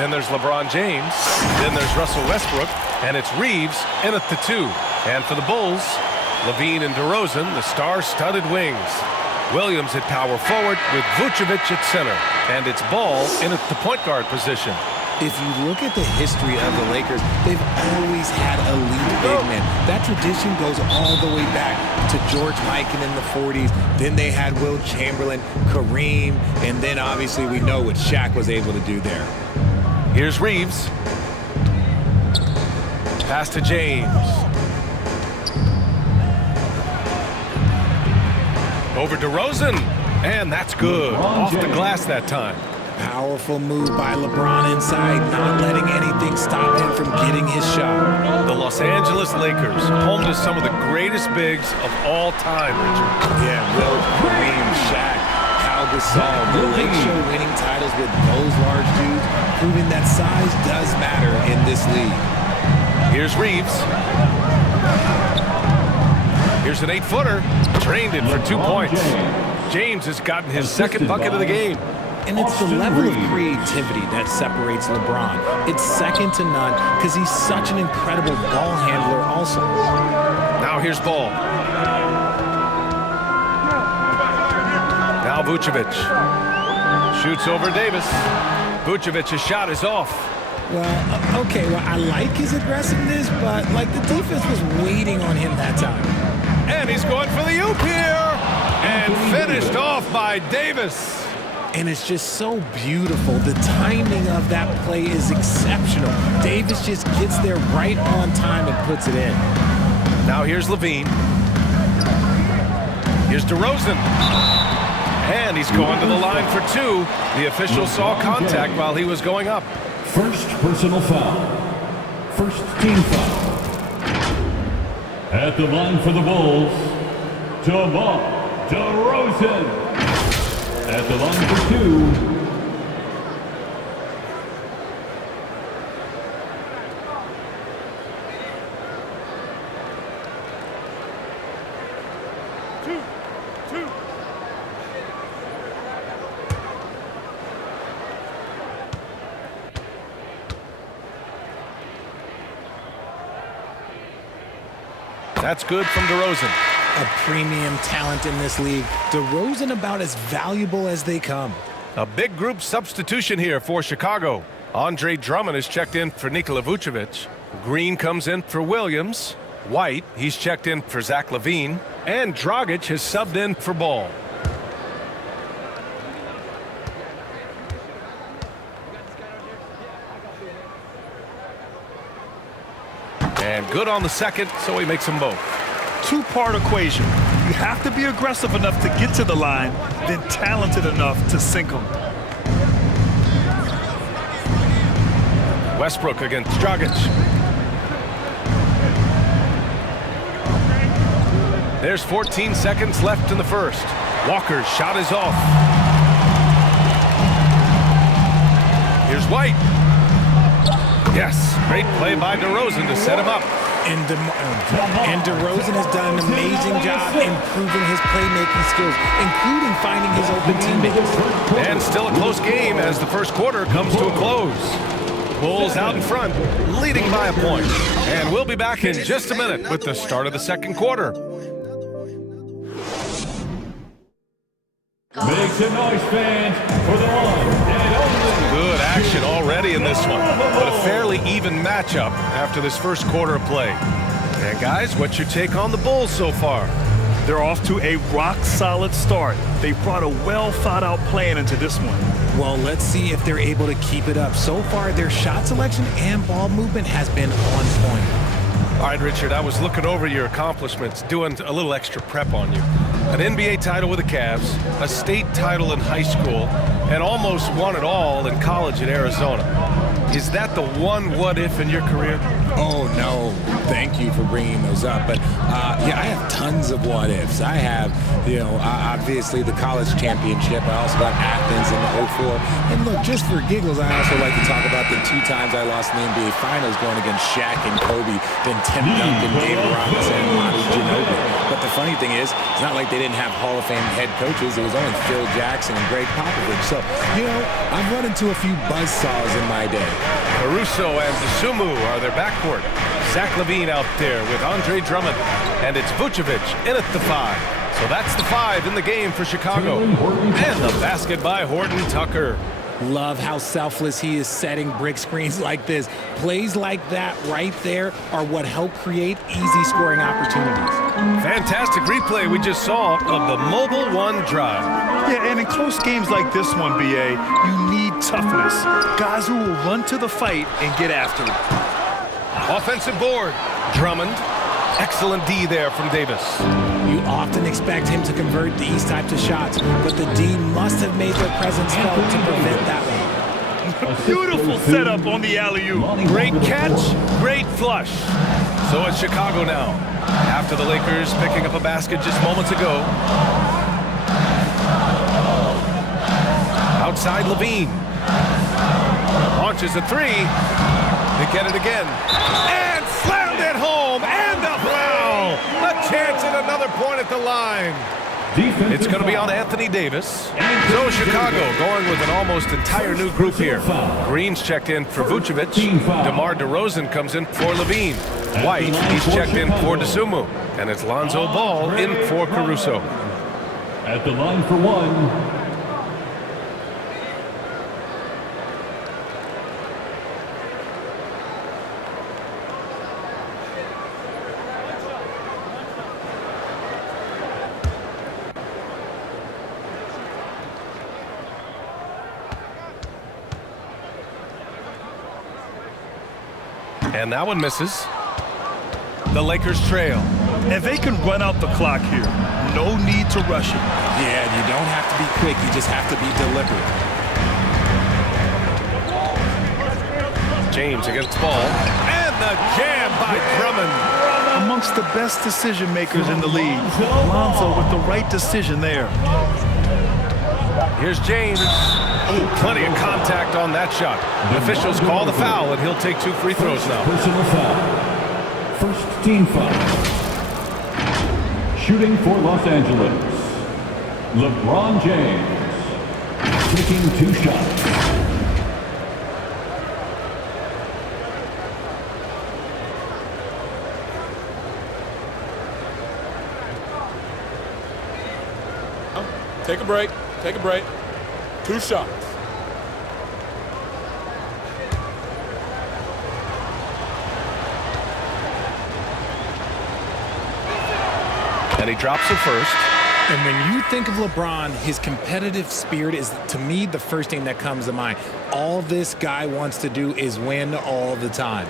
Then there's LeBron James. Then there's Russell Westbrook. And it's Reeves in at the 2. And for the Bulls, LaVine and DeRozan, the star-studded wings. Williams at power forward with Vucevic at center. And it's Ball in at the point guard position. If you look at the history of the Lakers, they've always had elite big men. That tradition goes all the way back to George Mikan in the 40s. Then they had Wilt Chamberlain, Kareem, and then obviously we know what Shaq was able to do there. Here's Reeves. Pass to James. Over DeRozan. And that's good. Off the glass that time. Powerful move by LeBron inside, not letting anything stop him from getting his shot. The Los Angeles Lakers, home to some of the greatest bigs of all time, Richard. Yeah, Wilt, Kareem, Shaq, Pau Gasol. The Lakers show winning titles with those large dudes, proving that size does matter in this league. Here's Reeves. Here's an 8-footer. Drained it for 2 points. James has gotten his second bucket of the game. And it's the level of creativity that separates LeBron. It's second to none because he's such an incredible ball handler also. Now here's Ball. Now Vucevic. Shoots over Davis. Vucevic's shot is off. Well, okay, well, I like his aggressiveness, but like the defense was waiting on him that time. And he's going for the oop here. And finished off by Davis. And it's just so beautiful. The timing of that play is exceptional. Davis just gets there right on time and puts it in. Now here's LaVine. Here's DeRozan. And he's going to the line for 2. The official saw contact while he was going up. First personal foul. First team foul. At the line for the Bulls, DeMar DeRozan. At the line for 2. That's good from DeRozan. A premium talent in this league. DeRozan about as valuable as they come. A big group substitution here for Chicago. Andre Drummond is checked in for Nikola Vucevic. Green comes in for Williams. White, he's checked in for Zach LaVine. And Dragic has subbed in for Ball. And good on the second, so he makes them both. Two-part equation. You have to be aggressive enough to get to the line, then talented enough to sink them. Westbrook against Dragic. There's 14 seconds left in the first. Walker's shot is off. Here's White. Yes, great play by DeRozan to set him up. And DeRozan has done an amazing job improving his playmaking skills, including finding his open teammates. And still a close game as the first quarter comes to a close. Bulls out in front, leading by a point. And we'll be back in just a minute with the start of the second quarter. Make some noise, fans, for the one and only. Good action already in this one, but a fairly even matchup after this first quarter of play. And guys, what's your take on the Bulls so far? They're off to a rock-solid start. They brought a well-thought-out plan into this one. Well, let's see if they're able to keep it up. So far, their shot selection and ball movement has been on point. All right, Richard, I was looking over your accomplishments, doing a little extra prep on you. An NBA title with the Cavs, a state title in high school, and almost won it all in college at Arizona. Is that the one what-if in your career? Oh, no. Thank you for bringing those up. But, yeah, I have tons of what-ifs. I have, obviously the college championship. I also got Athens in the 04. And look, just for giggles, I also like to talk about the 2 times I lost in the NBA Finals going against Shaq and Kobe, then Tim Duncan, Dave Robinson, and Manu Ginobili. But the funny thing is, it's not like they didn't have Hall of Fame head coaches. It was only Phil Jackson and Greg Popovich. So, I've run into a few buzzsaws in my day. Caruso and Dosunmu are their backcourt. Zach LaVine out there with Andre Drummond. And it's Vucevic in at the 5. So that's the 5 in the game for Chicago. And the basket by Horton Tucker. Love how selfless he is setting brick screens like this. Plays like that right there are what help create easy scoring opportunities. Fantastic replay we just saw of the Mobile One drive. Yeah, and in close games like this one, BA, you need toughness. Guys who will run to the fight and get after it. Offensive board. Drummond. Excellent D there from Davis. You often expect him to convert these types of shots, but the D must have made their presence felt to prevent that one. Beautiful setup on the alley-oop. Great catch, great flush. So it's Chicago now. After the Lakers picking up a basket just moments ago. Outside LaVine. Launches a 3. They get it again. And slammed it home. And a foul. A chance at another point at the line. It's going to be on Anthony Davis. So Chicago going with an almost entire new group here. Green's checked in for Vucevic. DeMar DeRozan comes in for LaVine. White, he's checked in for Dosunmu. And it's Lonzo Ball in for Caruso. At the line for one, And that one misses. The Lakers trail. And they can run out the clock here. No need to rush it. Yeah, you don't have to be quick. You just have to be deliberate. James against Ball. And the jam by Drummond. Amongst the best decision makers in the league. Lonzo with the right decision there. Here's James. Ooh, plenty of contact on that shot. Officials call the foul, and he'll take 2 free throws now. Personal foul. First team foul. Shooting for Los Angeles, LeBron James. Taking 2 shots. Take a break. Take a break. 2 shots. And he drops it first. And when you think of LeBron, his competitive spirit is, to me, the first thing that comes to mind. All this guy wants to do is win all the time.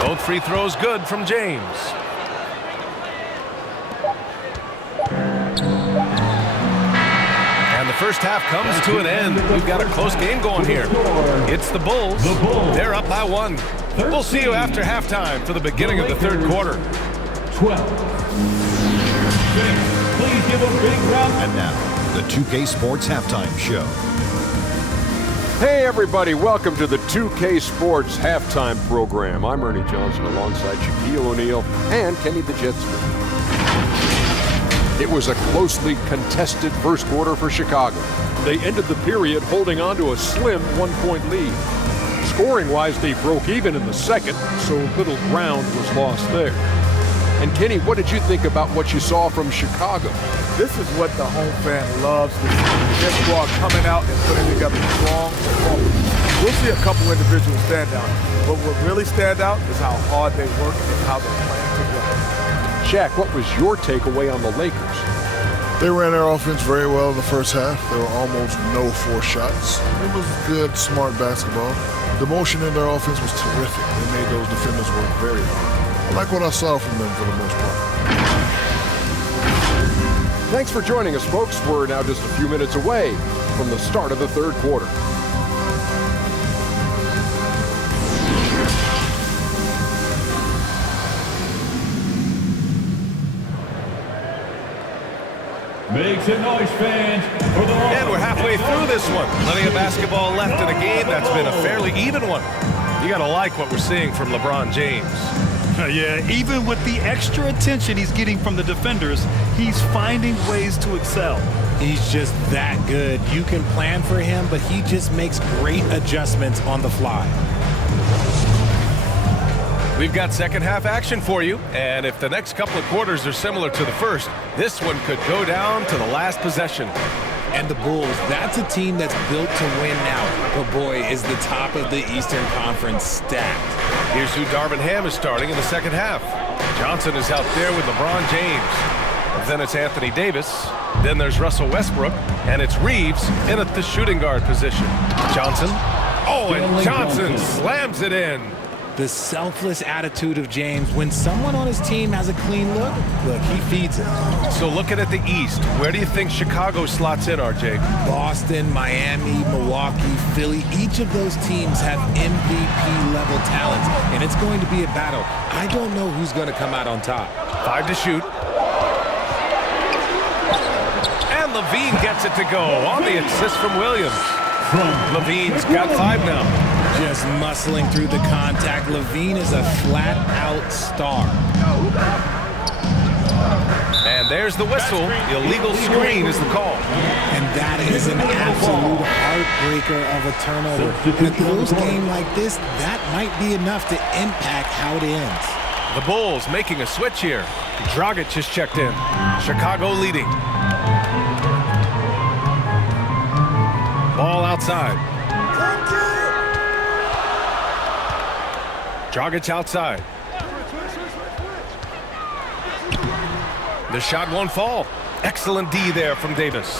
Both free throws good from James. And the first half comes to an end. We've got a close game going here. It's the Bulls. They're up by 1. We'll see you after halftime for the beginning of the third quarter. 12. Please give a big round. And now, the 2K Sports Halftime Show. Hey everybody, welcome to the 2K Sports Halftime Program. I'm Ernie Johnson alongside Shaquille O'Neal and Kenny the Jet Smith. It was a closely contested first quarter for Chicago. They ended the period holding on to a slim 1-point lead. Scoring-wise, they broke even in the second, so little ground was lost there. And Kenny, what did you think about what you saw from Chicago? This is what the home fan loves to see. This squad coming out and putting together strong performance. We'll see a couple individual standouts, but what really stand out is how hard they work and how they're playing together. Shaq, what was your takeaway on the Lakers? They ran their offense very well in the first half. There were almost no forced shots. It was good, smart basketball. The motion in their offense was terrific. They made those defenders work very hard. I like what I saw from them for the most part. Thanks for joining us, folks. We're now just a few minutes away from the start of the third quarter. Make some noise, fans, for the And we're halfway through this one. Plenty of basketball left in a game that's been a fairly even one. You got to like what we're seeing from LeBron James. Yeah, even with the extra attention he's getting from the defenders, he's finding ways to excel. He's just that good. You can plan for him, but he just makes great adjustments on the fly. We've got second half action for you, and if the next couple of quarters are similar to the first, this one could go down to the last possession. And the Bulls, that's a team that's built to win now. But boy, is the top of the Eastern Conference stacked. Here's who Darvin Ham is starting in the second half. Johnson is out there with LeBron James. Then it's Anthony Davis. Then there's Russell Westbrook. And it's Reeves in at the shooting guard position. Johnson. Oh, and Johnson slams it in. The selfless attitude of James. When someone on his team has a clean look, he feeds it. So looking at the East, where do you think Chicago slots in, RJ? Boston, Miami, Milwaukee, Philly, each of those teams have MVP-level talents, and it's going to be a battle. I don't know who's going to come out on top. 5 to shoot. And LaVine gets it to go on the assist from Williams. LaVine's got 5 now. Just muscling through the contact. LaVine is a flat-out star. And there's the whistle. Illegal screen is the call. And that is an absolute heartbreaker of a turnover. In a close game like this, that might be enough to impact how it ends. The Bulls making a switch here. Dragic just checked in. Chicago leading. Ball outside. Dragic outside. The shot won't fall. Excellent D there from Davis.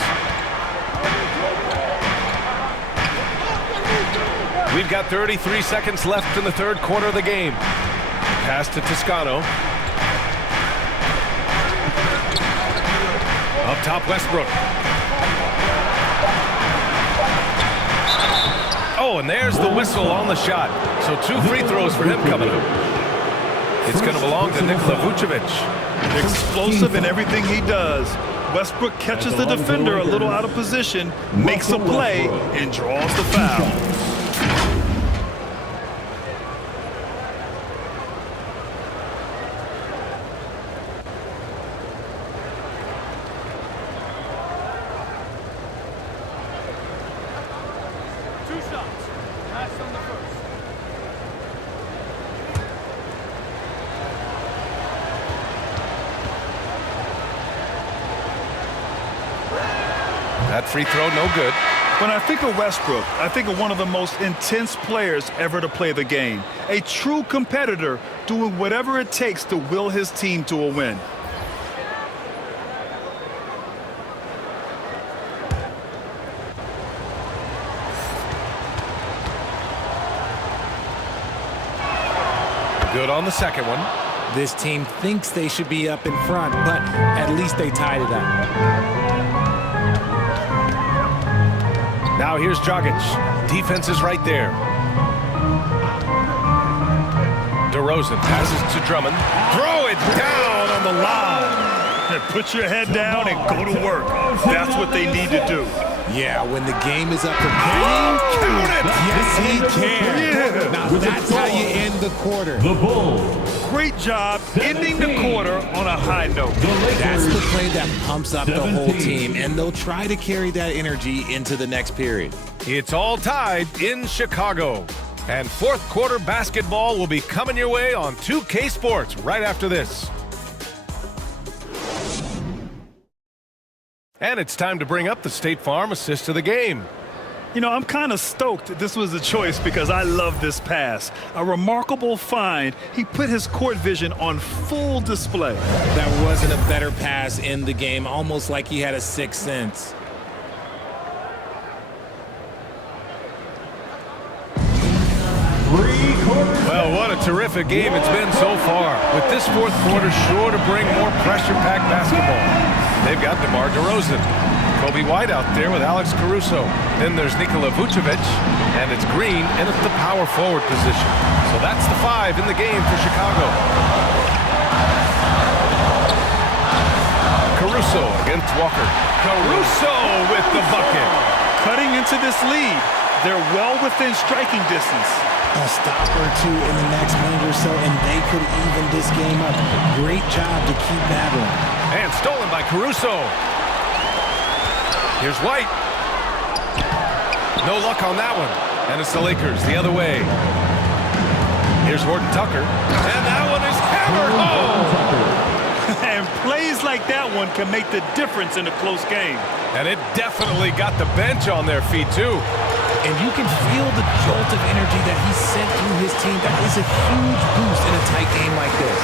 We've got 33 seconds left in the third quarter of the game. Pass to Toscano. Up top, Westbrook. Oh, and there's the whistle on the shot. So 2 free throws for him coming up. It's going to belong to Nikola Vucevic. Explosive in everything he does. Westbrook catches the defender a little out of position, makes a play, and draws the foul. That free throw, no good. When I think of Westbrook, I think of one of the most intense players ever to play the game. A true competitor doing whatever it takes to will his team to a win. Good on the second one. This team thinks they should be up in front, but at least they tied it up. Now here's Dragic. Defense is right there. DeRozan passes to Drummond. Throw it down on the lob. Put your head down and go to work. That's what they need to do. Yeah, when the game is up for count it. Yes, he can. Yeah. Now that's how you end the quarter. The Bulls. Great job ending the quarter on a high note. That's the play that pumps up the whole team, and they'll try to carry that energy into the next period. It's all tied in Chicago. And fourth quarter basketball will be coming your way on 2K Sports right after this. And it's time to bring up the State Farm assist of the game. You know, I'm kind of stoked this was a choice because I love this pass. A remarkable find. He put his court vision on full display. That wasn't a better pass in the game, almost like he had a sixth sense. Well, what a terrific game it's been so far. With this fourth quarter sure to bring more pressure-packed basketball. They've got DeMar DeRozan. Kobe White out there with Alex Caruso. Then there's Nikola Vucevic, and it's Green in at the power forward position. So that's the 5 in the game for Chicago. Caruso against Walker. Caruso with the bucket. Cutting into this lead. They're well within striking distance. A stop or two in the next minute or so, and they could even this game up. Great job to keep battling. And stolen by Caruso. Here's White. No luck on that one. And it's the Lakers the other way. Here's Horton Tucker. And that one is hammered home. And plays like that one can make the difference in a close game. And it definitely got the bench on their feet, too. And you can feel the jolt of energy that he sent through his team. That is a huge boost in a tight game like this.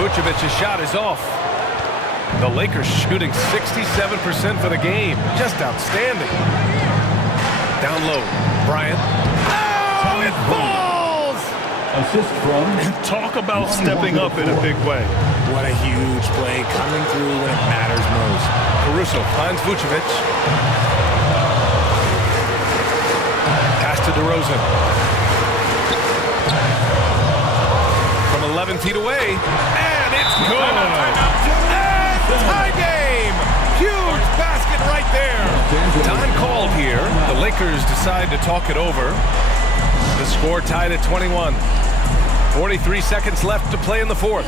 Vucevic's shot is off. The Lakers shooting 67% for the game. Just outstanding. Down low, Bryant. Oh, it falls! Assist from Talk about stepping up in a big way. What a huge play coming through when it matters most. Caruso finds Vucevic. Pass to DeRozan. From 11 feet away. And it's good. And tie game. Huge basket right there. Time called here. The Lakers decide to talk it over. The score tied at 21. 43 seconds left to play in the fourth.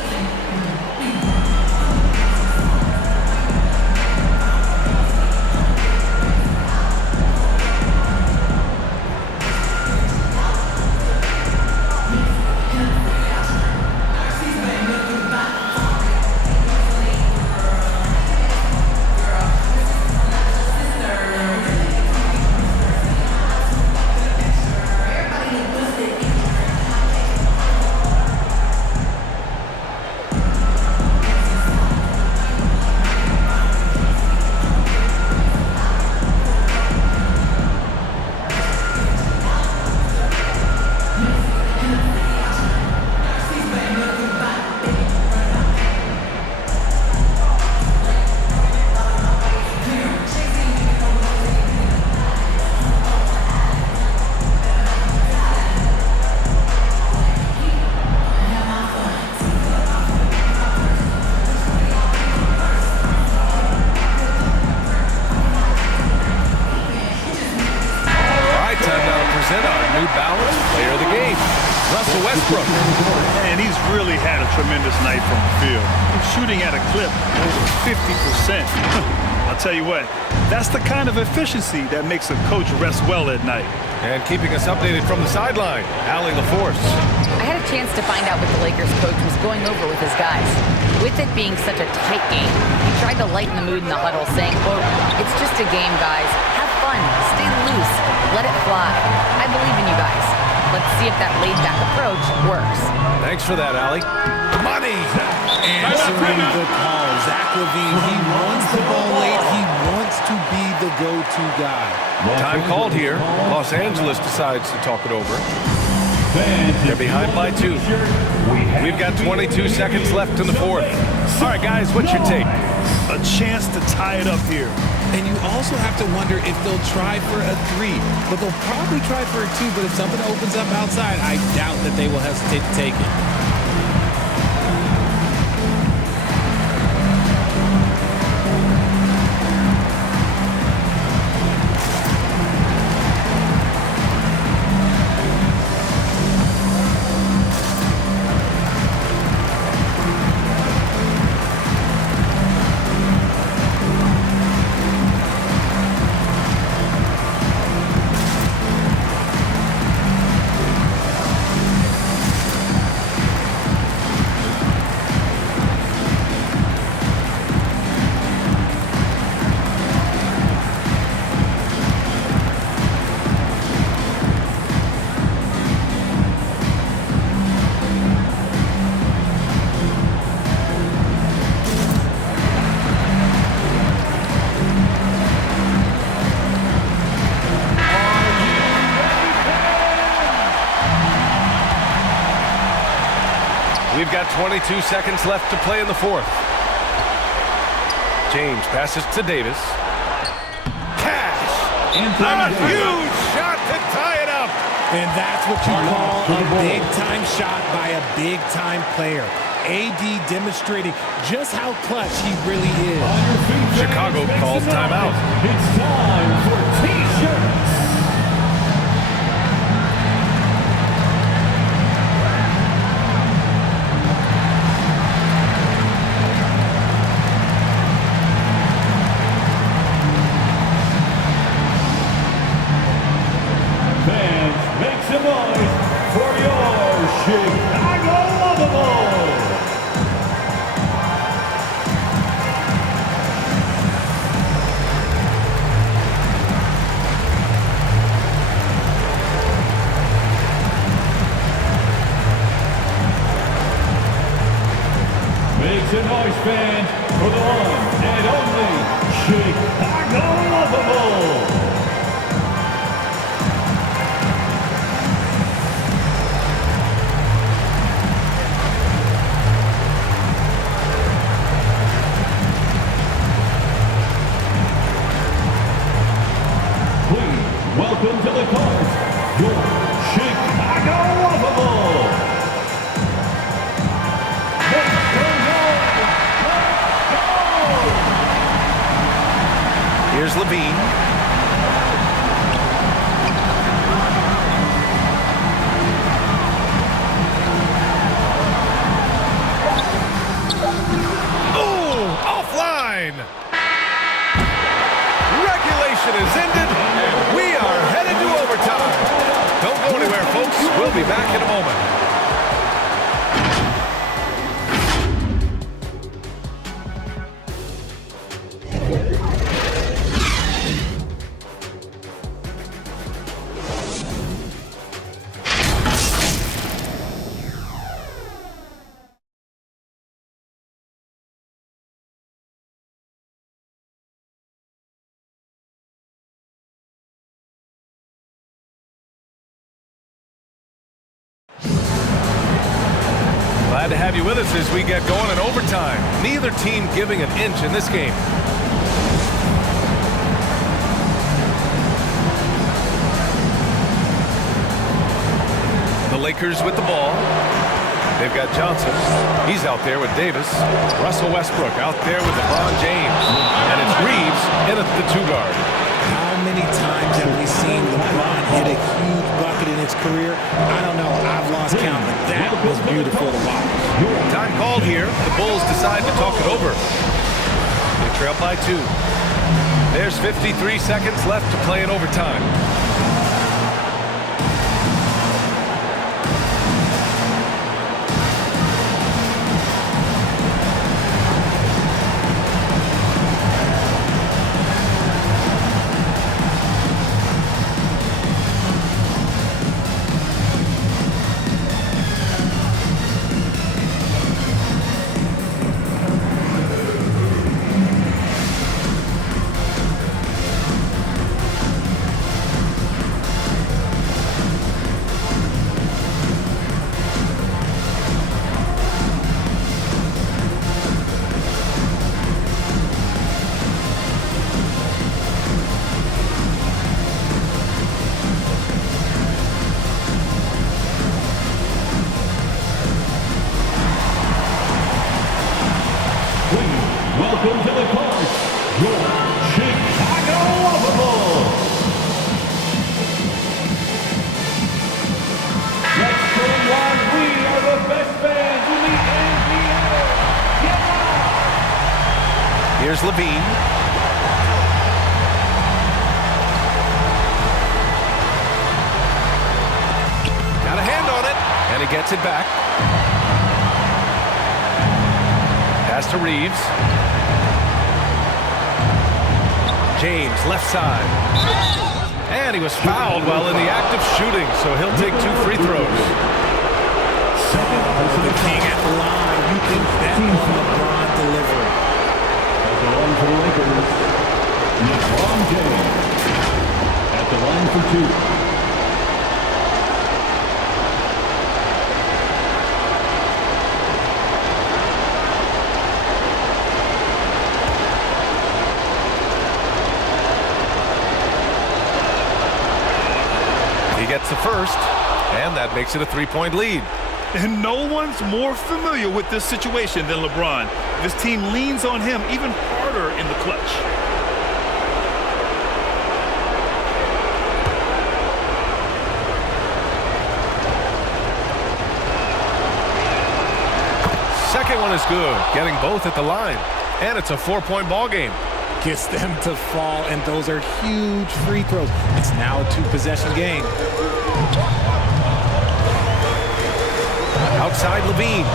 Russell Westbrook. And he's really had a tremendous night from the field. He's shooting at a clip over 50%. I'll tell you what, that's the kind of efficiency that makes a coach rest well at night. And keeping us updated from the sideline, Allie LaForce. I had a chance to find out what the Lakers coach was going over with his guys. With it being such a tight game, he tried to lighten the mood in the huddle, saying, quote, "It's just a game, guys. Have fun. Stay loose. Let it fly. I believe in you guys. Let's see if that laid-back approach works." Thanks for that, Allie. Money! Answering the call. Zach LaVine, he wants the ball late. He wants to be the go-to guy. Time called here. Los Angeles decides to talk it over. They're behind by 2. We've got 22 seconds left in the fourth. All right, guys, what's your take? A chance to tie it up here. And you also have to wonder if they'll try for a 3. But they'll probably try for a 2. But if something opens up outside, I doubt that they will hesitate to take it. We've got 22 seconds left to play in the fourth. James passes to Davis. Cash! A huge shot to tie it up! And that's what you call a big-time shot by a big-time player. AD demonstrating just how clutch he really is. Chicago calls timeout. It's time for T-shirts. Fans, make some noise for your Chicago Lovables. Make some noise, fans, for the one and only Chicago Lovables. Please welcome to the court your Chicago Lovables. Here's Levine. Oh, offline. Regulation is ended, and we are headed to overtime. Don't go anywhere, folks. We'll be back in a moment. Glad to have you with us as we get going in overtime. Neither team giving an inch in this game. The Lakers with the ball. They've got Johnson. He's out there with Davis. Russell Westbrook out there with LeBron James. And it's Reeves in at the 2-guard. How many times have we seen LeBron hit a huge bucket in his career? I don't know. I've lost count, but that was beautiful to watch. Time called here. The Bulls decide to talk it over. They trail by 2. There's 53 seconds left to play in overtime. Welcome to the court, your Chicago Lovables. Let's show them why we are the best fans in the NBA. Get out! Here's Levine. Got a hand on it, and he gets it back. Pass to Reeves. James, left side. And he was fouled while in the act of shooting, so he'll take 2 free throws. The king at the line. You can bet on LeBron delivering. At the line for the Lakers, LeBron James. At the line for 2. Gets the first, and that makes it a 3-point lead. And no one's more familiar with this situation than LeBron. This team leans on him even harder in the clutch. Second one is good, getting both at the line. And it's a 4-point ball game. Gets them to fall, and those are huge free throws. It's now a 2-possession game. Outside Levine.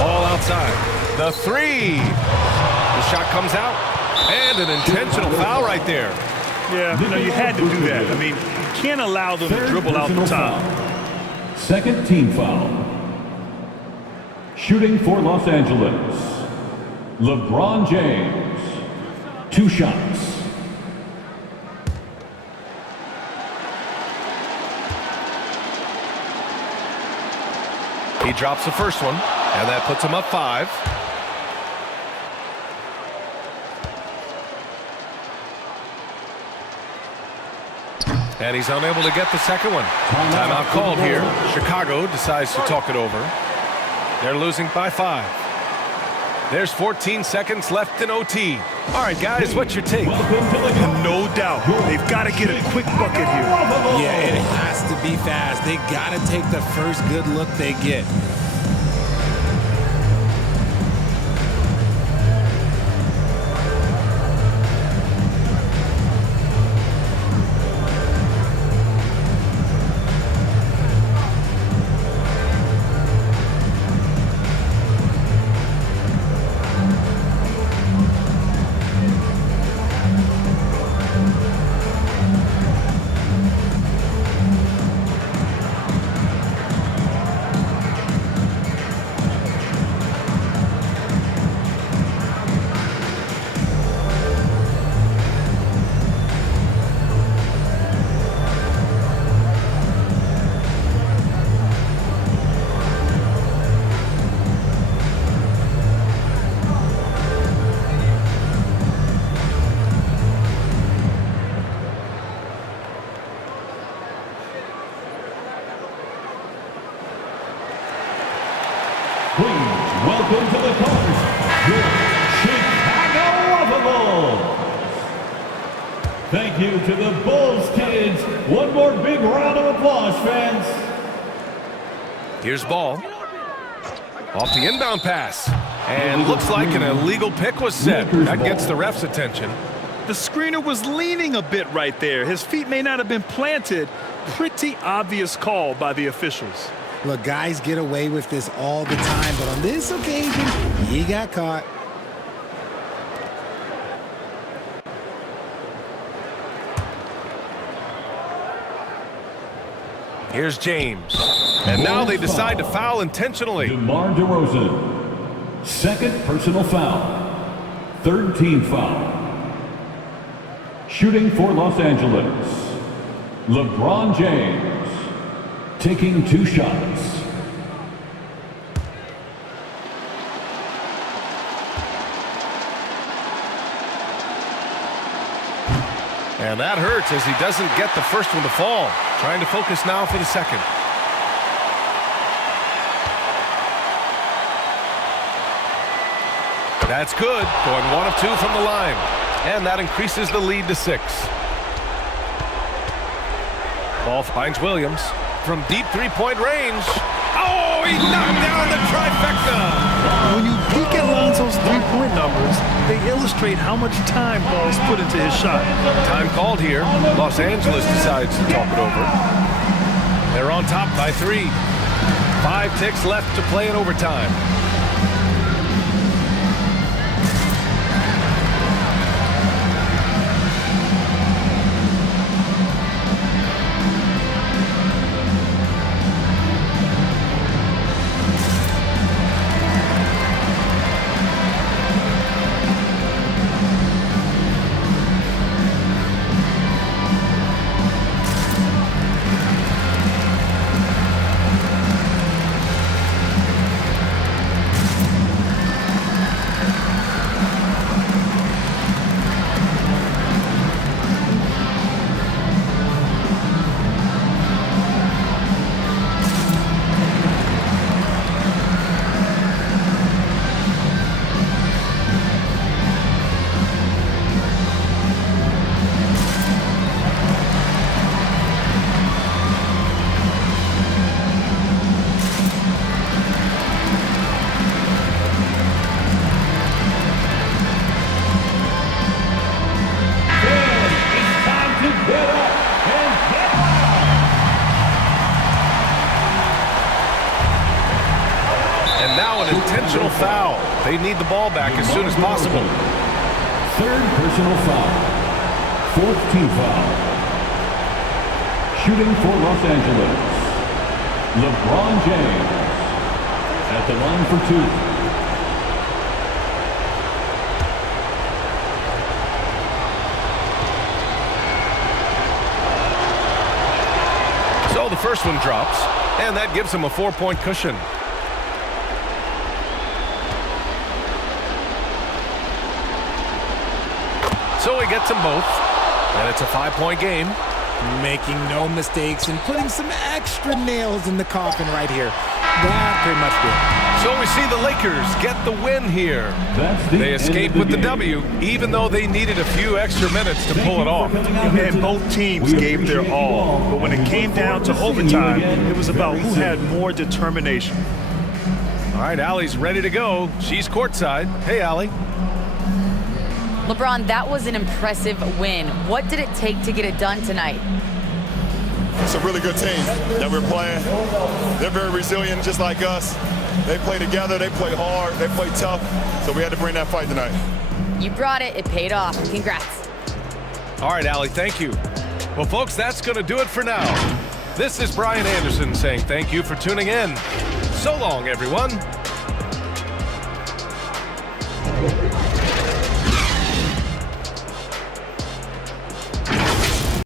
Ball outside. The three. The shot comes out. And an intentional foul right there. Yeah, you had to do that. I mean, you can't allow them to dribble out the top. Second team foul. Shooting for Los Angeles, LeBron James. 2 shots. He drops the first one, and that puts him up 5. And he's unable to get the second one. Timeout called here. Chicago decides to talk it over. They're losing by 5. There's 14 seconds left in OT. All right, guys, what's your take? No doubt. They've got to get a quick bucket here. Yeah, it has to be fast. They got to take the first good look they get. Welcome to the court, your Chicago Bulls. Thank you to the Bulls kids. One more big round of applause, fans. Here's ball. Off the inbound pass. And looks like an illegal pick was set. That gets the ref's attention. The screener was leaning a bit right there. His feet may not have been planted. Pretty obvious call by the officials. Look, guys get away with this all the time, but on this occasion, he got caught. Here's James. And now they decide to foul intentionally. DeMar DeRozan. Second personal foul. Third team foul. Shooting for Los Angeles, LeBron James. Taking 2 shots. And that hurts as he doesn't get the first one to fall. Trying to focus now for the second. That's good. Going 1 of 2 from the line. And that increases the lead to 6. Ball finds Williams. From deep 3-point range. Oh, he knocked down the trifecta. When you peek at Lonzo's 3-point numbers, they illustrate how much time Ball's put into his shot. Time called here. Los Angeles decides to talk it over. They're on top by 3. 5 ticks left to play in overtime. personal foul. They need the ball back as soon as possible. Third personal foul. Fourth team foul. Shooting for Los Angeles, LeBron James at the line for two. So the first one drops, and that gives him a 4-point cushion. So he gets them both, and it's a 5-point game. Making no mistakes and putting some extra nails in the coffin right here. That pretty much did. So we see the Lakers get the win here. They escape with the W, even though they needed a few extra minutes to pull it off. And both teams gave their all. But when it came down to overtime, it was about who had more determination. All right, Allie's ready to go. She's courtside. Hey, Allie. LeBron, that was an impressive win. What did it take to get it done tonight? It's a really good team that we're playing. They're very resilient, just like us. They play together, they play hard, they play tough. So we had to bring that fight tonight. You brought it. It paid off. Congrats. All right, Allie, thank you. Well, folks, that's going to do it for now. This is Brian Anderson saying thank you for tuning in. So long, everyone.